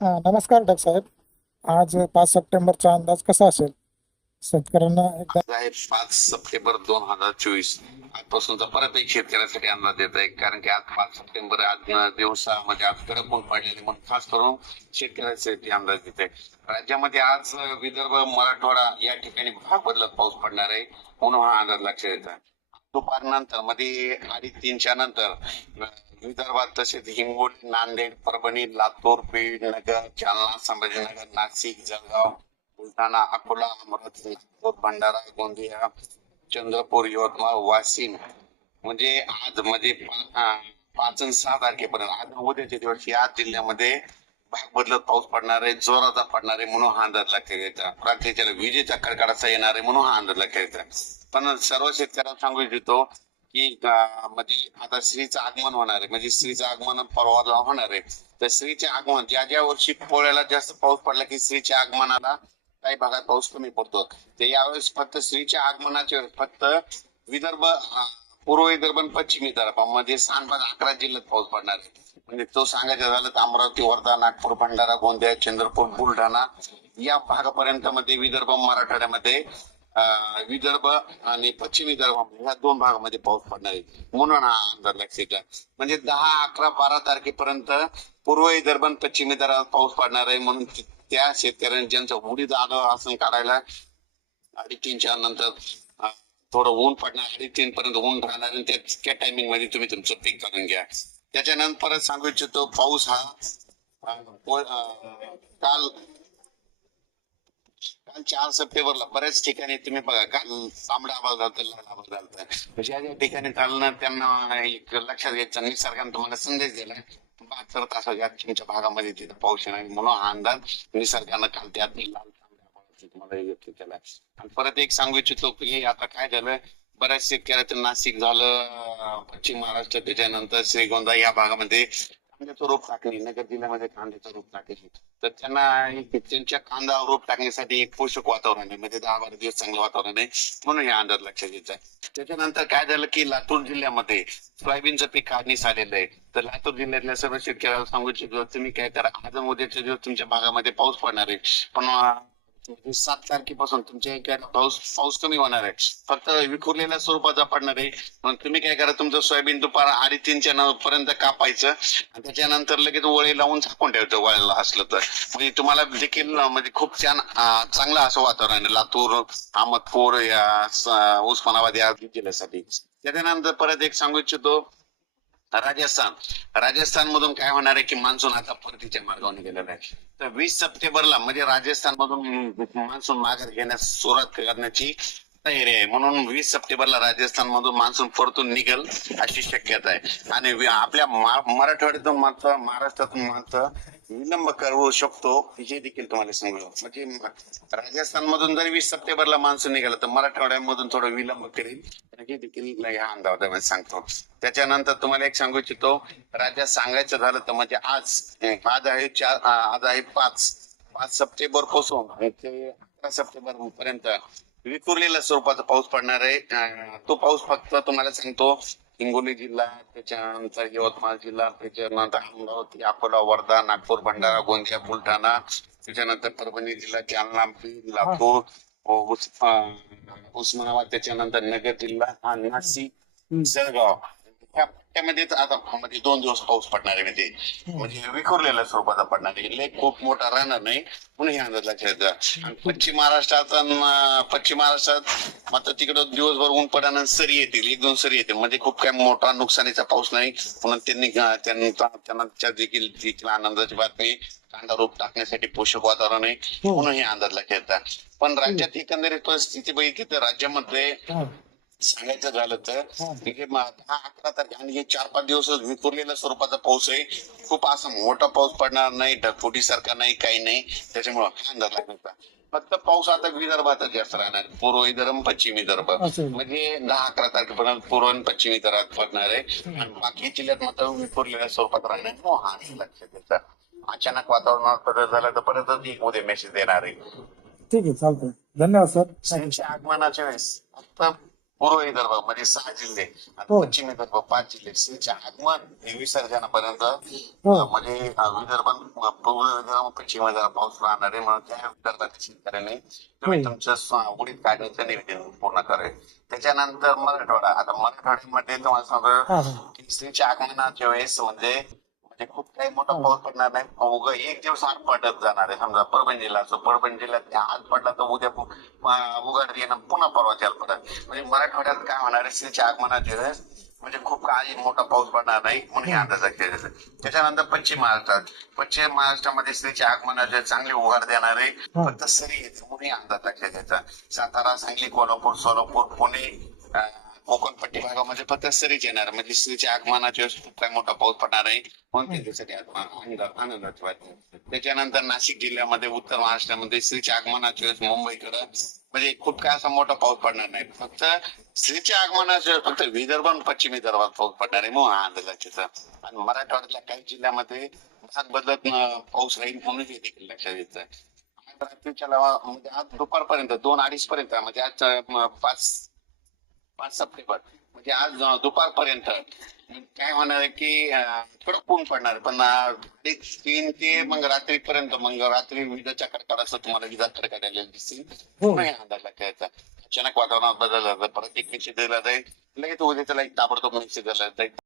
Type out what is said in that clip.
हा, नमस्कार डॉक्टर साहेब. आज पाच सप्टेंबरचा अंदाज कसा असेल? शेतकऱ्यांना एकदा आज आहे पाच सप्टेंबर दोन हजार चोवीस. आजपासून परत एक शेतकऱ्यांसाठी अंदाज देत आहे कारण की आज पाच सप्टेंबर आज दिवसामध्ये आज कडक ऊन पडलेले म्हणून खास करून शेतकऱ्यांसाठी अंदाज देत आहे. राज्यामध्ये आज विदर्भ मराठवाडा या ठिकाणी भाग बदलत पाऊस पडणार आहे म्हणून हा अंदाज लक्षात येत आहे. दुपारनंतरमध्ये अडीच तीनच्या नंतर विदर्भात तसेच हिंगोली नांदेड परभणी लातूर बीड नगर जालना संभाजीनगर नाशिक जळगाव बुलढाणा अकोला अमरावती नागपूर भंडारा गोंदिया चंद्रपूर यवतमाळ वाशिम. म्हणजे आज म्हणजे पाच आणि सहा तारखेपर्यंत. आज उद्याच्या दिवस या जिल्ह्यामध्ये भाग बदलत पाऊस पडणार आहे जोराचा पडणार आहे म्हणून हा अंदाज लक्षात घ्यायचा राज्याच्या विजेचा कडकडाचा येणार आहे म्हणून हा अंदाज लक्षात घ्यायचा पण सर्व शेतकऱ्यांना सांगू इच्छितो की म्हणजे आता स्त्रीचं आगमन होणार आहे. म्हणजे स्त्रीचं आगमन परवाला होणार आहे. तर स्त्रीचे आगमन ज्या ज्या वर्षी पोळ्याला जास्त पाऊस पडला की स्त्रीच्या आगमनाला काही भागात पाऊस कमी पडतो. ते यावेळेस फक्त स्त्रीच्या आगमनाच्या फक्त विदर्भ पूर्व विदर्भ आणि पश्चिम विदर्भामध्ये सांगपाच अकरा जिल्ह्यात पाऊस पडणार आहे. म्हणजे तो सांगायचं झालं तर अमरावती वर्धा नागपूर भंडारा गोंदिया चंद्रपूर बुलढाणा या भागापर्यंत मध्ये विदर्भ मराठवाड्यामध्ये विदर्भ आणि पश्चिम विदर्भ या दोन भागामध्ये पाऊस पडणार आहे म्हणून हा अंदाज लक्षात घ्या. म्हणजे दहा अकरा बारा तारखेपर्यंत पूर्व विदर्भ आणि पश्चिम विदर्भात पाऊस पडणार आहे म्हणून त्या शेतकऱ्यांनी ज्यांचं उडीद आलं असं काढायला अडीचतीनच्या नंतर थोडं ऊन पडणार अडीचतीन पर्यंत ऊन राहणार आणि त्या- टायमिंगमध्ये तुम्ही तुमचं पीक करून घ्या त्याच्यानंतर परत सांगू इच्छितो पाऊस हा काल काल चार सप्टेंबरला बऱ्याच ठिकाणी तुम्ही बघा काल तांबडा आवाज झालता लाल आवाज झालता. म्हणजे ज्या ज्या ठिकाणी चालणं त्यांना एक लक्षात घ्यायचं निसर्गाने तुम्हाला संदेश दिला. बहात्तर तासाच्या तुमच्या भागामध्ये तिथं पाऊस येणार म्हणून हा अंदाज निसर्गानं काल त्यात लाल तुम्हाला व्यक्त केला. आणि परत एक सांगू इच्छितो की आता काय झालं बऱ्याच शेतकऱ्याचं नाशिक झालं पश्चिम महाराष्ट्र त्याच्यानंतर श्रीगोंदा या भागामध्ये कांद्याचं रोप टाकली नगर जिल्ह्यामध्ये कांद्याचं रोप टाकली. तर त्यांना त्यांच्या कांदा रोप टाकण्यासाठी एक पोषक वातावरण आहे. म्हणजे दहा बारा दिवस चांगलं वातावरण आहे. म्हणून हे अंदाज लक्षात घ्यायचा आहे त्याच्यानंतर काय झालं की लातूर जिल्ह्यामध्ये सोयाबीनचं पीक काढणीस आलेलं आहे. तर लातूर जिल्ह्यातल्या सर्व शेतकऱ्याला सांगू इच्छितो तुम्ही काय करा. आज उद्याच्या दिवस तुमच्या भागामध्ये पाऊस पडणार आहे. पण म्हणजे सात तारखेपासून तुमच्या इकडे पाऊस पाऊस कमी होणार आहे. फक्त विखुरलेल्या स्वरूपाचा पडणार आहे. मग तुम्ही काय करा तुमचं सोयाबीन दुपार अडीच तीनच्या पर्यंत कापायचं. आणि त्याच्यानंतर लगेच वळे लावून झाकून ठेवायचं वळायला असलं तर. म्हणजे तुम्हाला देखील म्हणजे खूप छान चांगलं असं वातावरण आहे. लातूर अहमदपूर या उस्मानाबाद या जिल्ह्यासाठी. त्याच्यानंतर परत एक सांगू इच्छितो राजस्थान. राजस्थान मधून काय होणार आहे की मान्सून आता परतीच्या मार्गावर गेलेला आहे. तर वीस सप्टेंबरला म्हणजे राजस्थान मधून मान्सून माघार घेण्यास सुरुवात करण्याची नाही आहे म्हणून वीस सप्टेंबरला राजस्थान मधून मान्सून परतून निघेल अशी शक्यता आहे. आणि आपल्या मराठवाड्यातून मात्र महाराष्ट्रातून मात्र विलंब करू शकतो हे देखील तुम्हाला सांगू म्हणजे राजस्थान मधून जरी वीस सप्टेंबरला मान्सून निघाला तर मराठवाड्यामधून थोडं विलंब करेल. हे देखील ह्या अंदाजामध्ये सांगतो. त्याच्यानंतर तुम्हाला एक सांगू इच्छितो राज्यात सांगायचं झालं तर म्हणजे आज आज आहे चार आज आहे पाच. पाच सप्टेंबरपासून ते अकरा सप्टेंबर पर्यंत विखुरलेल्या स्वरूपाचा पाऊस पडणार आहे. तो पाऊस फक्त तुम्हाला सांगतो हिंगोली जिल्हा त्याच्यानंतर यवतमाळ जिल्हा त्याच्यानंतर अमरावती अकोला वर्धा नागपूर भंडारा गोंदिया बुलढाणा त्याच्यानंतर परभणी जिल्हा जालना बीड लातूर उस्मानाबाद त्याच्यानंतर नगर जिल्हा आणि नाशिक जळगाव. पट्ट्यामध्ये आता म्हणजे दोन दिवस पाऊस पडणार आहे म्हणजे. म्हणजे विखुरलेल्या स्वरूपाचा पडणार आहे. लय खूप मोठा राहणार नाही. म्हणून हे अंदाज लक्षात घ्या. आणि पश्चिम महाराष्ट्रात अन, पश्चिम महाराष्ट्रात मात्र तिकडं दिवसभर ऊन पडल्यानंतर सरी येतील. एक दोन सरी येतील. म्हणजे खूप काही मोठा नुकसानीचा पाऊस नाही. म्हणून त्यांनी अं, त्यांनी त्यांना त्या देखील देखील आनंदाची बातमी कांदा रोप टाकण्यासाठी पोषक वातावरण आहे. म्हणून हे अंदाज लक्षात पण राज्यात एकंदरीत परिस्थिती बघितली तर राज्यामध्ये हा, सांगायचं झालं तर हा. म्हणजे दहा अकरा तारखे आणि हे चार पाच दिवस विखुरलेल्या स्वरूपाचा पाऊस आहे. खूप असा मोठा पाऊस पडणार नाही ढगफुटी सारखा नाही काही नाही. त्याच्यामुळे हा अंदाज लागला फक्त पाऊस आता विदर्भातच जास्त राहणार. पूर्व विदर्भ आणि पश्चिम विदर्भ. म्हणजे दहा अकरा तारखेपर्यंत पूर्व आणि पश्चिम विदर्भात पडणार आहे. आणि बाकी जिल्ह्यात मात्र विखुरलेल्या स्वरूपात राहणार आहे. हो, हा लक्षात येतं अचानक वातावरणात बदल झाला तर परतच एक उद्या मेसेज देणार आहे. ठीक आहे चालतंय. धन्यवाद सर. आगमनाच्या वेळेस. आता पूर्व विदर्भ म्हणजे सहा जिल्हे. आणि हो. पश्चिम विदर्भ पाच जिल्हे. श्रीच्या आगमन हे विसर्जनापर्यंत हो. म्हणजे विदर्भ पूर्व विदर्भ पश्चिम विदर्भ पाऊस राहणार आहे म्हणून त्या विदर्भातील शेतकऱ्यांनी तुम्ही हो. तुमचं उडीद काढण्याचं निवेदन पूर्ण करावे त्याच्यानंतर मराठवाडा. आता मराठवाड्यामध्ये तुम्हाला सांगतो हा की स्त्रीच्या आगमनाच्या वेळेस म्हणजे म्हणजे खूप काही मोठा पाऊस पडणार नाही. उगा एक दिवस आग पडत जाणार आहे. समजा परभणी जिल्हा असो परभणी जिल्ह्यात त्या आग पडला तर उद्या उघड येणं पुन्हा परवा त्याला पडत. म्हणजे मराठवाड्यात काय होणार आहे? स्त्रीच्या आगमनाच्या वेळेस म्हणजे खूप काही मोठा पाऊस पडणार नाही म्हणून हे अंदाज केला. त्याच्यानंतर पश्चिम महाराष्ट्रात. पश्चिम महाराष्ट्रामध्ये स्त्रीच्या आगमनाचे चांगले उघाड देणारे. फक्त सरी येते म्हणून हे अंदाज टाकला त्याचा. सातारा सांगली कोल्हापूर सोलापूर पुणे पट्टी भागामध्ये फक्त सरीच येणार म्हणजे स्त्रीच्या आगमनाच्या वेळेस खूप काही मोठा पाऊस पडणार आहे. म्हणून त्यांच्यासाठी आत्मा- आनंद आनंदाची वाटते त्याच्यानंतर नाशिक जिल्ह्यामध्ये उत्तर महाराष्ट्रामध्ये स्त्रीच्या आगमनाच्या वेळेस मुंबईकडं म्हणजे खूप काय असा मोठा पाऊस पडणार नाही. फक्त स्त्रीच्या आगमनाच्या वेळेस फक्त विदर्भ आणि पश्चिम विदर्भात पाऊस पडणार आहे. म्हणून आहे. त्याचा आणि मराठवाड्यातल्या काही जिल्ह्यामध्ये भाग बदलत पाऊस राहील म्हणून हे देखील लक्षात. आज रात्रीच्या लावा- म्हणजे आज दुपारपर्यंत दोन अडीच पर्यंत म्हणजे आज पाच पाच सप्टेंबर म्हणजे आज दुपारपर्यंत. काय होणार आहे की कडक ऊन पडणार. पण तीन ते मग रात्रीपर्यंत मग रात्री विजाच्या कडकडासह तुम्हाला विजा कडकडायला दिसतील. हो. नाही अंदाज अचानक वातावरणात बदल झाला परत एक मेसेज दिला जाईल. लगेच उद्या त्याला एक ताबडतोब मेसेज दिला जाईल